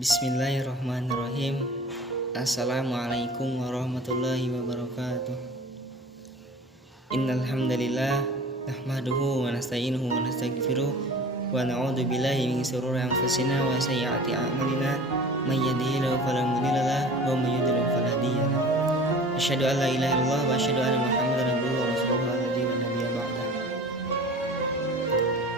Bismillahirrahmanirrahim. Assalamualaikum warahmatullahi wabarakatuh. Innal hamdalillah nahmaduhu wa nasta'inuhu wa nastaghfiruh wa na'udzu billahi min shururi anfusina wa sayyiati a'malina may yahdihillahu fala mudilla lahu wa may yudlil fala hadiya lahu. Asyhadu an la ilaha illallah wa asyhadu anna Muhammadan abduhu wa rasuluhu alladzi la nabiyya ba'da.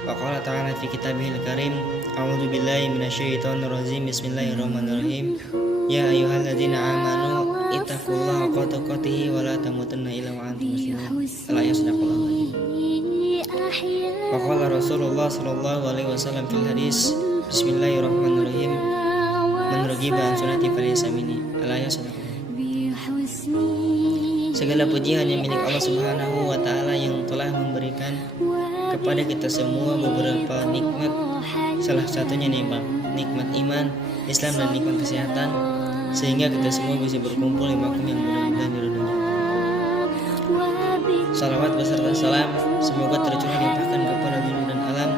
Wa qala ta'ala fi kitabihil karim, a'udzu billahi minasyaitonir rajim. Bismillahirrahmanirrahim. Ya ayyuhalladzina amanu ittaqullaha haqqa tuqatih wa la tamutunna illa wa antum muslimun. Al-ayat sadaqallahu alazim. Wa qala Rasulullah sallallahu alaihi wasallam fil hadis, Bismillahirrahmanirrahim. Man raghiba an sunnati falaysa minni. Al-ayat sadaqallahu. Segala puji hanya milik Allah Subhanahu wa taala yang telah memberikan kepada kita semua beberapa nikmat, salah satunya nikmat iman, Islam, dan nikmat kesehatan, sehingga kita semua bisa berkumpul di makom yang mudah-mudahan diridhoi. Salawat beserta salam semoga tercurah limpahkan kepada dunia dan alam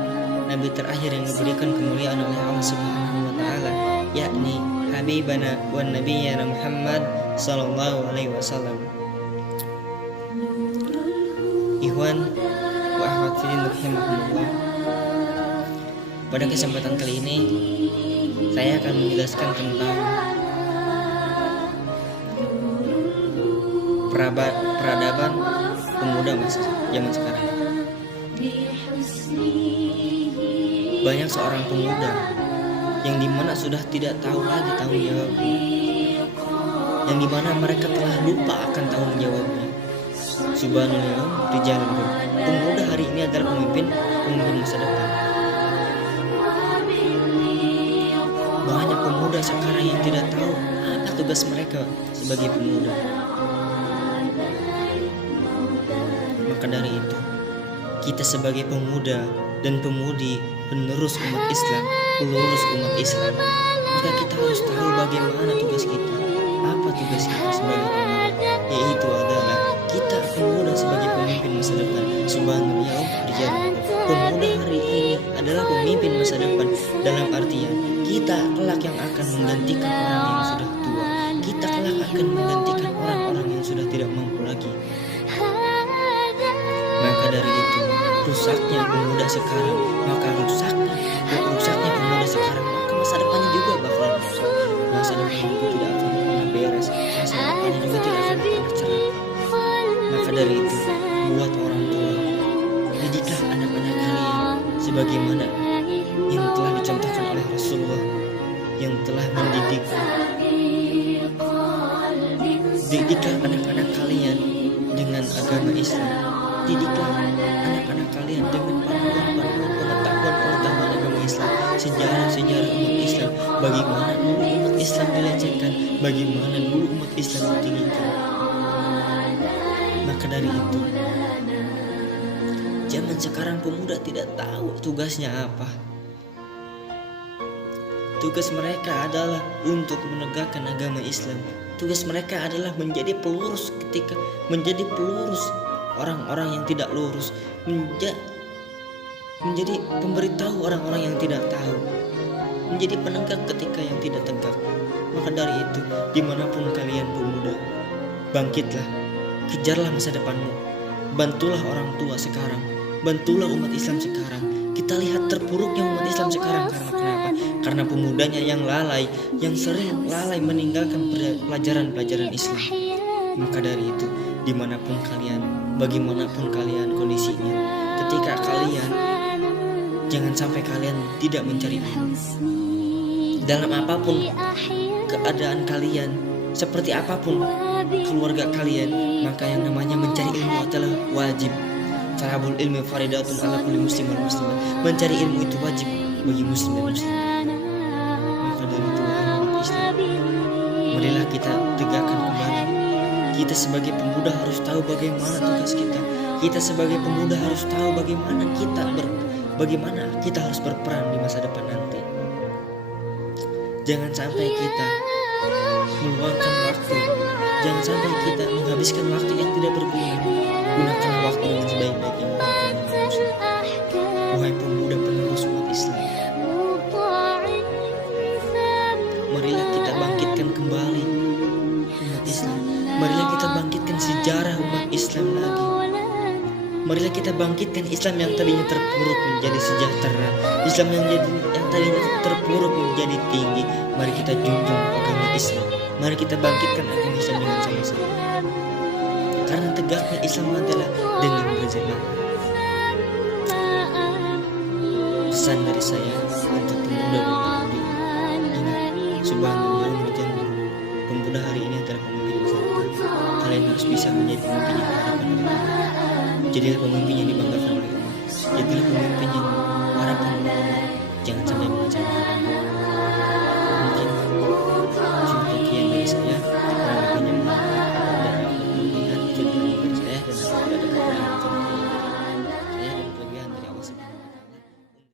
Nabi terakhir yang diberikan kemuliaan oleh Allah Subhanahu wa taala, yakni Habibana wa Nabiyyana Muhammad sallallahu alaihi wasallam. Ikhwan wa akhwat fillah rahimakumullah. Pada kesempatan kali ini saya akan menjelaskan tentang peradaban pemuda masa zaman sekarang. Banyak seorang pemuda yang dimana sudah tidak tahu lagi tanggung jawabnya, yang dimana mereka telah lupa akan tanggung jawabnya. Subhanallah, rijalun. Pemuda hari ini adalah pemimpin masa depan. Banyak pemuda sekarang yang tidak tahu apa tugas mereka sebagai pemuda. Maka dari itu, kita sebagai pemuda dan pemudi, penerus umat Islam, maka kita harus tahu bagaimana tugas kita. Apa tugas kita sebagai pemuda? Yaitu adalah kita pemuda sebagai pemimpin masa depan. Subhanallah, berjalan. Pemuda hari ini adalah pemimpin masa depan, dalam artian kita kelak yang akan menggantikan orang yang sudah tua. Kita kelak akan menggantikan orang-orang yang sudah tidak mampu lagi. Maka dari itu, rusaknya pemuda sekarang, maka rusaknya pemuda sekarang, maka masa depannya juga bakalan rusak. Masa depannya juga tidak akan pernah beres. Masa depannya juga tidak akan pernah cerah. Maka dari itu, buat orang tua, didiklah anak-anak kalian sebagaimana yang telah dicontohkan oleh Rasulullah, yang telah mendidik. Didiklah anak-anak kalian dengan agama Islam. Didiklah anak-anak kalian dengan panduan pengetahuan agama Islam, sejarah umat Islam, bagaimana dulu umat Islam dilecehkan, bagaimana dulu umat Islam ditinggikan. Maka dari itu, zaman sekarang pemuda tidak tahu tugasnya apa. Tugas mereka adalah untuk menegakkan agama Islam. Tugas mereka adalah menjadi pelurus orang-orang yang tidak lurus, menjadi pemberitahu orang-orang yang tidak tahu, menjadi penegak ketika yang tidak tegak. Maka dari itu, dimanapun kalian pemuda, bangkitlah, kejarlah masa depanmu, bantulah orang tua sekarang, bantulah umat Islam sekarang. Kita lihat terpuruknya umat Islam sekarang karena kenapa? Karena pemudanya yang lalai, yang sering lalai meninggalkan pelajaran-pelajaran Islam. Maka dari itu, dimanapun kalian, bagaimanapun kalian kondisinya, ketika kalian, jangan sampai kalian tidak mencari ilmu. Dalam apapun keadaan kalian, seperti apapun keluarga kalian, maka yang namanya mencari ilmu adalah wajib. Talabul ilmi faridatun ala kulli muslim wal muslimat. Mencari ilmu itu wajib bagi muslim dan muslimat. Maka dari itu, umat Islam, marilah kita tegakkan kembali. Kita sebagai pemuda harus tahu bagaimana tugas kita. Kita sebagai pemuda harus tahu bagaimana kita harus berperan di masa depan nanti. Jangan sampai kita meluangkan waktu, jangan sampai kita menghabiskan waktu yang tidak berguna. Gunakan waktu dengan sebaik-baiknya. Wahai pemuda penerus umat Islam, kembali umat Islam. Marilah kita bangkitkan sejarah umat Islam lagi. Marilah kita bangkitkan Islam yang tadinya terpuruk menjadi sejahtera, Islam yang tadinya terpuruk menjadi tinggi. Mari kita junjung agama Islam. Mari kita bangkitkan agama Islam dengan sama-sama. Karena tegaknya Islam adalah dengan berjamaah. Pesan dari saya untuk pemuda dan pemudi, ingat, subhanallah wajanna, pemuda hari ini adalah pemimpin masa depan. Kalian harus bisa menjadi pemimpin yang berhadapan dengan Allah. Jadilah pemimpin yang dibanggakan oleh Allah. Jadilah pemimpin yang